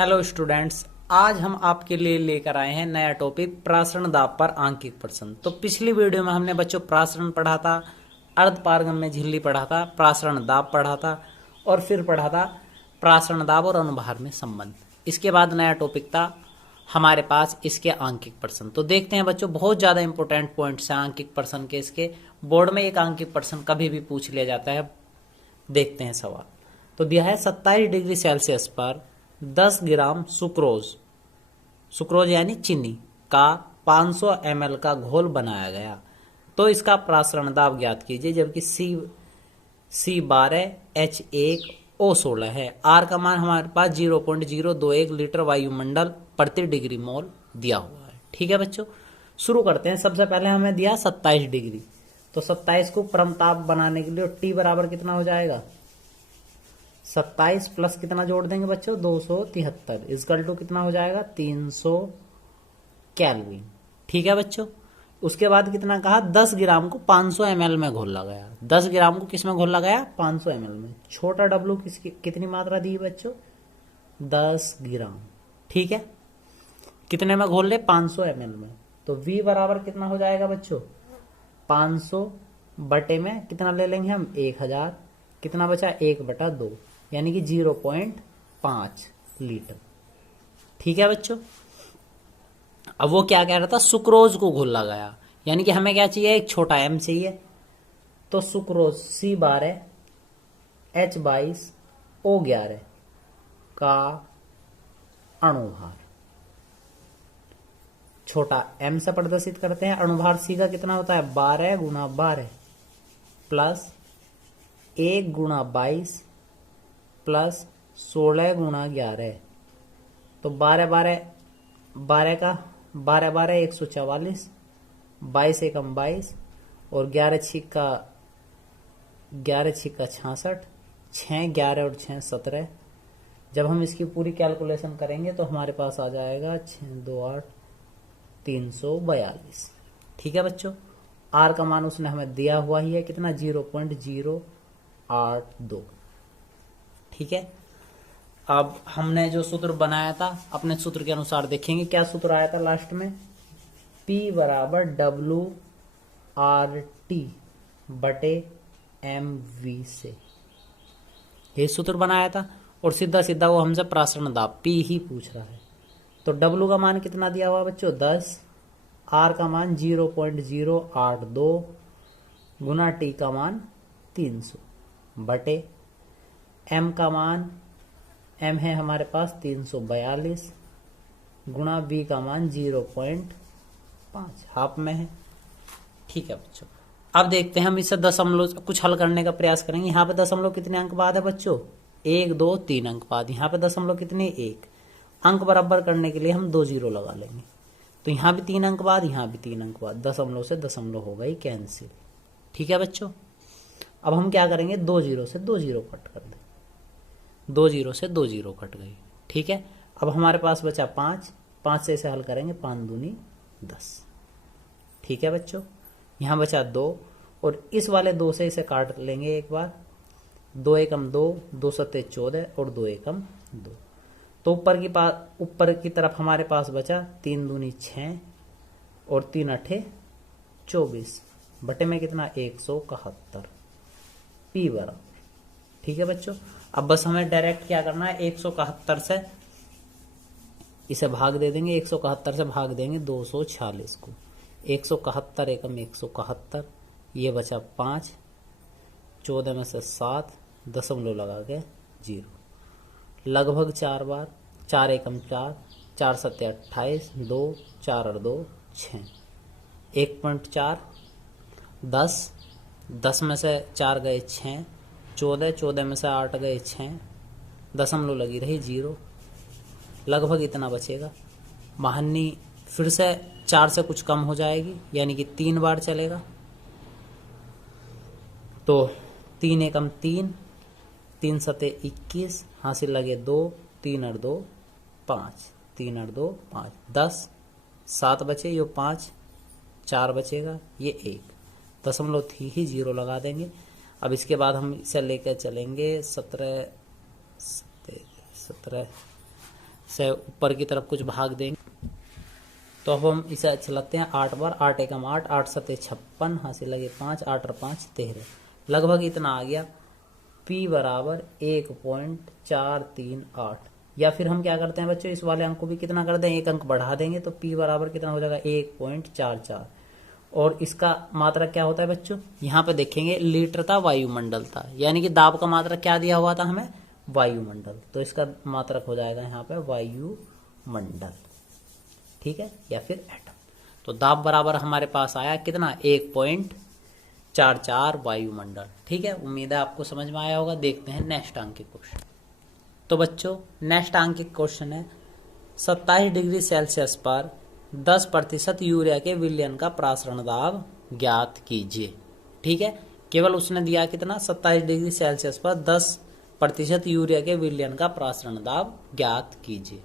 Hello students, आज हम आपके लिए लेकर आए हैं नया टॉपिक प्रासरण दाब पर आंकिक प्रश्न। तो पिछली वीडियो में हमने बच्चों प्रासरण पढ़ा था, अर्धपारगम में झिल्ली पढ़ा था, प्रासरण दाब पढ़ा था और फिर पढ़ा था प्रासरण दाब और अनुभार में संबंध। इसके बाद नया टॉपिक था हमारे पास इसके आंकिक प्रश्न। तो देखते हैं बच्चों, बहुत ज़्यादा इंपॉर्टेंट पॉइंट्स हैं आंकिक प्रश्न के। इसके बोर्ड में एक आंकिक प्रश्न कभी भी पूछ लिया जाता है। देखते हैं सवाल। तो दिया है 27 डिग्री सेल्सियस पर 10 ग्राम सुक्रोज यानी चीनी का 500 ml का घोल बनाया गया, तो इसका प्रासरण दाब ज्ञात कीजिए। जबकि C12 H1 O16 है। R का मान हमारे पास 0.021 लीटर वायुमंडल प्रति डिग्री मोल दिया हुआ है। ठीक है बच्चों, शुरू करते हैं। सबसे पहले हमें दिया 27 डिग्री, तो 27 को परमताप बनाने के लिए T बराबर कितना हो जाएगा, 27 प्लस कितना जोड़ देंगे बच्चों, 273 इजकल टू कितना हो जाएगा, 300 केल्विन। ठीक है बच्चों, उसके बाद कितना कहा, 10 ग्राम को 500 ml में घोल लगाया। 10 ग्राम को किस में घोल लगाया, 500 ml में। छोटा डब्लू कितनी मात्रा दी बच्चों, 10 ग्राम। ठीक है, कितने में घोल ले, 500 ml में। तो V बराबर कितना हो जाएगा बच्चों, 500 बटे में कितना ले लेंगे हम, 1000। कितना बचा, 1/2 यानी कि 0.5 लीटर। ठीक है बच्चों, अब वो क्या कह रहा था, सुक्रोज को घोल लगाया, यानी कि हमें क्या चाहिए, एक छोटा m चाहिए। तो सुक्रोज C12 H22 O11 का अणुभार छोटा m से प्रदर्शित करते हैं। अणुभार C का कितना होता है, 12 गुना 12 प्लस 1 गुना 22 प्लस 16 गुना 11। तो 12 का 12 144, 22 एकम 22 और 11 छिक्का 66, 6 11 और 6 17। जब हम इसकी पूरी कैलकुलेशन करेंगे तो हमारे पास आ जाएगा 6 2 8 342। ठीक है बच्चों, R का मान उसने हमें दिया हुआ ही है कितना, 0.082। ठीक है, अब हमने जो सूत्र बनाया था अपने सूत्र के अनुसार देखेंगे क्या सूत्र आया था लास्ट में, P बराबर WRT बटे MV से ये सूत्र बनाया था। और सीधा सीधा वो हमसे प्रासरण दाब P ही पूछ रहा है। तो W का मान कितना दिया हुआ बच्चों, 10। R का मान 0.082 गुना T का मान 300 बटे M का मान, M है हमारे पास 342 गुना B का मान 0.5 हाफ में है। ठीक है बच्चों, अब देखते हैं हम इसे दशमलव कुछ हल करने का प्रयास करेंगे। यहाँ पे दशमलव कितने अंक बाद है बच्चों, 1 2 3 अंक बाद। यहाँ पे दशमलव कितने, 1 अंक बराबर करने के लिए हम 2 जीरो लगा लेंगे। तो यहाँ भी 3 अंक बाद, यहाँ भी 3 अंक बाद, दशमलव से दशमलव हो गई कैंसिल। ठीक है बच्चों, अब हम क्या करेंगे, 2 जीरो से 2 जीरो कट कर दें, 2 जीरो से 2 जीरो कट गई। ठीक है, अब हमारे पास बचा 5, 5 से इसे हल करेंगे, 5 दूनी 10। ठीक है बच्चों, यहाँ बचा 2 और इस वाले 2 से इसे काट लेंगे एक बार, 2 एकम 2, 2 सत्ते 14 और 2 एकम 2। तो ऊपर की तरफ हमारे पास बचा 3 दूनी 6 और 3 अठे 24 बटे में कितना, 171 P बराबर। ठीक है बच्चों, अब बस हमें डायरेक्ट क्या करना है, 171 से इसे भाग दे देंगे, 171 से भाग देंगे 246 को, 171 एकम 171, ये बचा 5, 14 में से 7 दशमलव लगा के 0, लगभग 4 बार, 4 एकम 4, 4 सत्ते 28, 2 4 और 2 6, 1.4 10, 10 में से 4 गए 6, 14, 14 में से 8 गए 6, दशमलव लगी रही 0, लगभग इतना बचेगा। महानी फिर से 4 से कुछ कम हो जाएगी, यानी कि 3 बार चलेगा। तो 3 एकम 3, 3 सते 21, हासिल लगे 2, 3 और 2 5, 3 और 2 5, 10, 7 बचे, यो 5, 4 बचेगा, ये 1, दशमलव थी ही 0 लगा देंगे। अब इसके बाद हम इसे लेकर चलेंगे 17 से ऊपर की तरफ कुछ भाग देंगे। तो अब हम इसे चलाते हैं 8 बार। 8 एकम 8, 8 सते 56, हासिल लगे 5, 8 और 5 13, लगभग इतना आ गया। P बराबर 1.438। या फिर हम क्या करते हैं बच्चों, इस वाले अंक को भी कितना कर दें, एक अंक बढ़ा देंगे तो P बराबर कितना हो जाएगा 1.44। और इसका मात्रा क्या होता है बच्चों, यहाँ पे देखेंगे लीटर था, वायुमंडल था, यानी कि दाब का मात्रा क्या दिया हुआ था हमें, वायुमंडल। तो इसका मात्रक हो जाएगा यहाँ पे वायुमंडल, ठीक है, या फिर एटम। तो दाब बराबर हमारे पास आया कितना, 1.44 वायुमंडल। ठीक है, उम्मीद है आपको समझ में आया होगा। देखते हैं नेक्स्ट अंक के क्वेश्चन। तो बच्चों नेक्स्ट अंक के क्वेश्चन है 27 डिग्री सेल्सियस पर 10% यूरिया के विलयन का प्रासरण दाब ज्ञात कीजिए। ठीक है, केवल उसने दिया कितना, 27 डिग्री सेल्सियस पर 10% यूरिया के विलयन का प्रासरण दाब ज्ञात कीजिए।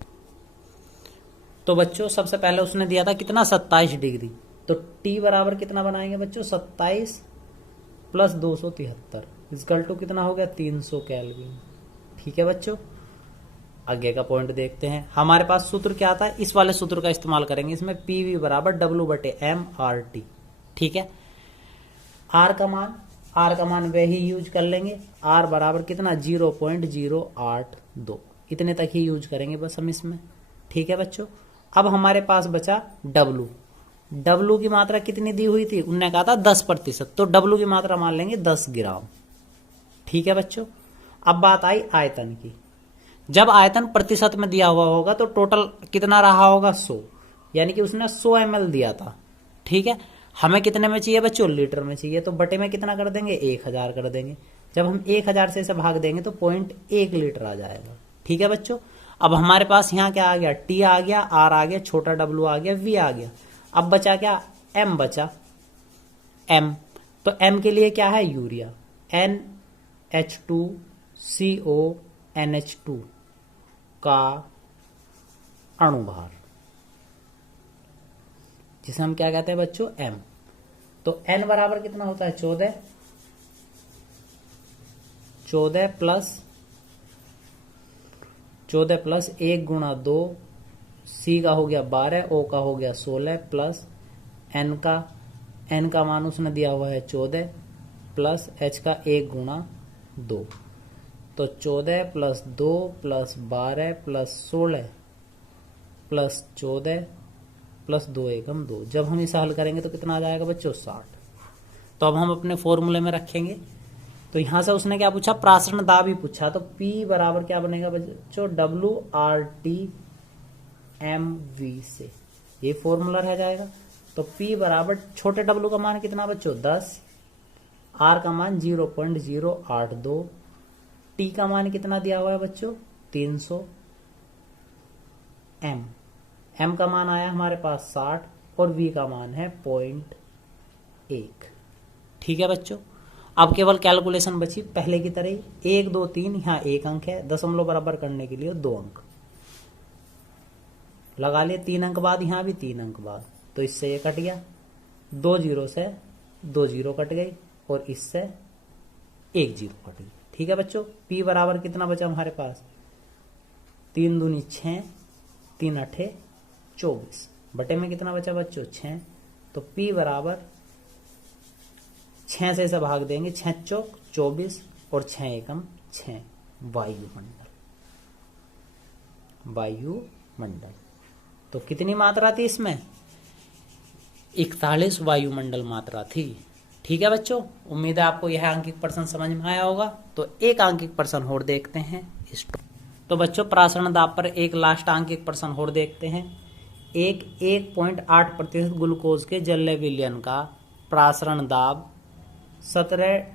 तो बच्चों सबसे पहले उसने दिया था कितना, 27 डिग्री। तो T बराबर कितना बनाएंगे बच्चों, 27 प्लस 273 इक्वल टू कितना हो गया, 300 केल्विन। ठीक है बच्चों, आगे का पॉइंट देखते हैं। हमारे पास सूत्र क्या आता है, इस वाले सूत्र का इस्तेमाल करेंगे। इसमें PV बराबर W/m/RT। ठीक है, R का मान वही यूज कर लेंगे। R बराबर कितना, 0.082, इतने तक ही यूज करेंगे बस हम इसमें। ठीक है बच्चों, अब हमारे पास बचा W की मात्रा कितनी दी हुई थी, उनने कहा था 10%, तो W की मात्रा मान लेंगे 10 ग्राम। ठीक है बच्चों, अब बात आई आयतन की। जब आयतन प्रतिशत में दिया हुआ होगा तो टोटल कितना रहा होगा, 100, यानी कि उसने 100 ml दिया था। ठीक है, हमें कितने में चाहिए बच्चों, लीटर में चाहिए, तो बटे में कितना कर देंगे, 1000 कर देंगे। जब हम 1000 से इसे भाग देंगे तो 0.1 लीटर आ जाएगा। ठीक है बच्चों, अब हमारे पास यहाँ क्या आ गया, T आ गया, R आ गया, छोटा W आ गया, V आ गया। अब बचा क्या, M बचा, M। तो M के लिए क्या है, यूरिया, NH2CONH2 का अणुभार, जिसे हम क्या कहते हैं बच्चों, M। तो N बराबर कितना होता है, 14 प्लस 1 गुणा 2, C का हो गया 12, O का हो गया 16, प्लस N का मान उसने दिया हुआ है 14, प्लस H का 1 गुणा 2। तो 14 plus 2 plus 12 plus 16 plus 14 plus 2 एकम 2। जब हम इसे हल करेंगे तो कितना आ जाएगा बच्चों, 60। तो अब हम अपने फॉर्मूले में रखेंगे। तो यहां से उसने क्या पूछा, प्रासरण दाब ही पूछा। तो P बराबर क्या बनेगा बच्चों, WRT/mV से, ये फॉर्मूला रह जाएगा। तो P बराबर छोटे W का मान कितना बच्चों, 10, R का मान 0.082, T का मान कितना दिया हुआ है बच्चों, 300, M का मान आया हमारे पास 60 और V का मान है 0.1। ठीक है बच्चों, अब केवल कैलकुलेशन बची पहले की तरह ही, 1 2 3, यहाँ 1 अंक है, दशमलव बराबर करने के लिए 2 अंक लगा लिए, 3 अंक बाद, यहाँ भी 3 अंक बाद। तो इससे ये कट गया, 2 जीरो से 2 जीरो कट गई और इससे 1 जीरो कट गई। ठीक है बच्चों, P बराबर कितना बचा हमारे पास, 3 दूनी 6, 3 अठे 24, बटे में कितना बचा बच्चों, 6। तो P बराबर 6 से इसे भाग देंगे, 6 चौक 24 और 6 एकम 6, वायुमंडल। तो कितनी मात्रा थी इसमें, 41 वायुमंडल मात्रा थी। ठीक है बच्चों, उम्मीद है आपको यह अंकित प्रश्न समझ में आया होगा। तो एक अंकित प्रश्न और देखते हैं। तो बच्चों प्रासरण दाब पर एक लास्ट अंकित प्रश्न और देखते हैं। 1.8% ग्लूकोज के जलीय विलयन का प्रासरण दाब 17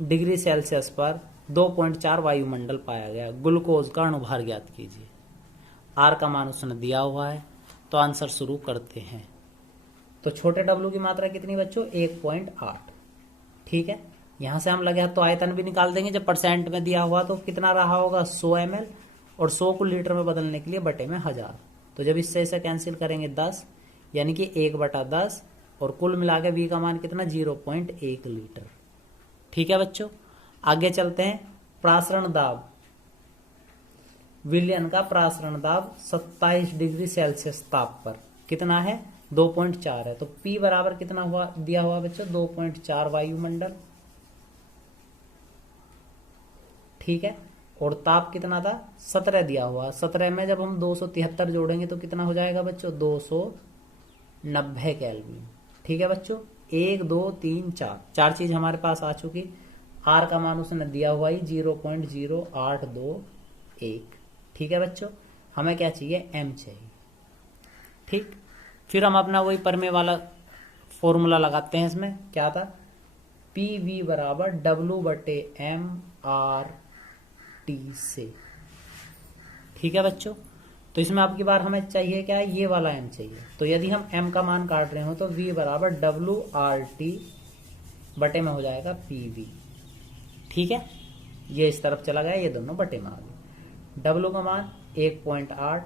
डिग्री सेल्सियस पर 2.4 वायुमंडल पाया गया। ग्लूकोज का अणुभार ज्ञात कीजिए। R का मान उसने दिया हुआ है, तो आंसर शुरू करते हैं। तो छोटे W की मात्रा कितनी बच्चों, 1.8। ठीक है, यहां से हम लगे हाथ तो आयतन भी निकाल देंगे। जब परसेंट में दिया हुआ तो कितना रहा होगा, 100 ml, और 100 को लीटर में बदलने के लिए बटे में 1000। तो जब इससे इसे कैंसिल करेंगे 10, यानी कि 1/10, और कुल मिला के V का मान कितना, 0.1 लीटर। ठीक है बच्चों, आगे चलते हैं। प्रासरण दाब विलयन का प्रासरण दाब 27 डिग्री सेल्सियस ताप पर कितना है 2.4 है। तो P बराबर कितना हुआ दिया हुआ बच्चों 2.4 वायुमंडल, ठीक है। और ताप कितना था 17 दिया हुआ, 17 में जब हम 273 जोड़ेंगे तो कितना हो जाएगा बच्चों 290 केल्विन, ठीक है बच्चों। 1 2 3 4 चीज हमारे पास आ चुकी। आर का मान उसने दिया हुआ ही 0.0821, ठीक है बच्चों। हमें क्या चाहिए एम चाहिए, ठीक। फिर हम अपना वही परमे वाला फॉर्मूला लगाते हैं। इसमें क्या था पी वी बराबर W/m/R/T से, ठीक है बच्चों। तो इसमें आपकी बार हमें चाहिए क्या है ये वाला m चाहिए। तो यदि हम m का मान काट रहे हो तो v बराबर W/R/T बटे में हो जाएगा PV, ठीक है। ये इस तरफ चला गया, ये दोनों बटे में आ गए। W का मान 1.8,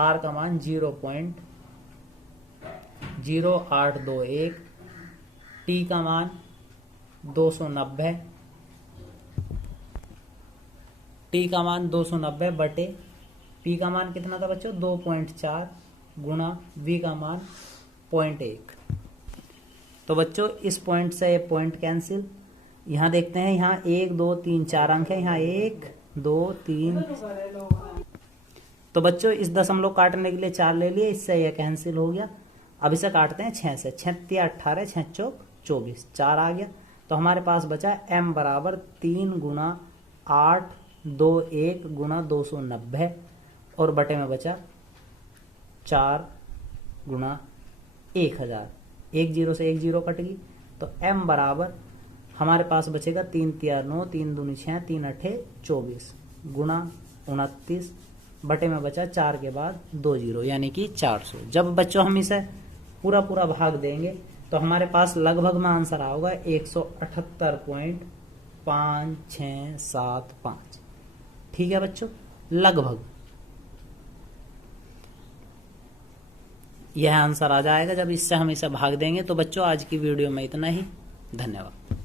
R का मान 0.0821, T का मान 290, T का मान 290 बटे P का मान कितना था बच्चों 2.4 गुणा V का मान 0.1। तो बच्चों इस पॉइंट से ये पॉइंट कैंसिल। यहाँ देखते हैं, यहाँ 1 2 3 4 अंक है, यहाँ 1 2 3। तो बच्चों इस दशमलव काटने के लिए 4 ले लिए, इससे यह कैंसिल हो गया। अब इसे काटते हैं 6 से, 6 × 18 6 चौक 24, 4 आ गया। तो हमारे पास बचा m बराबर 3 × 821 × 290 और बटे में बचा 4 × 1000। 1 0 से 1 0 कट गई। तो m बराबर हमारे पास बचेगा 3 3 9 3 दूनी 6 3 8 24 गुणा 29 बटे में बचा 4 के बाद 2 0 यानी कि 400। जब बच्चों हम इसे पूरा पूरा भाग देंगे तो हमारे पास लगभग में आंसर आएगा 178.5675, ठीक है बच्चों, लगभग यह आंसर आ जाएगा जब इससे हम इसे भाग देंगे। तो बच्चों आज की वीडियो में इतना ही, धन्यवाद।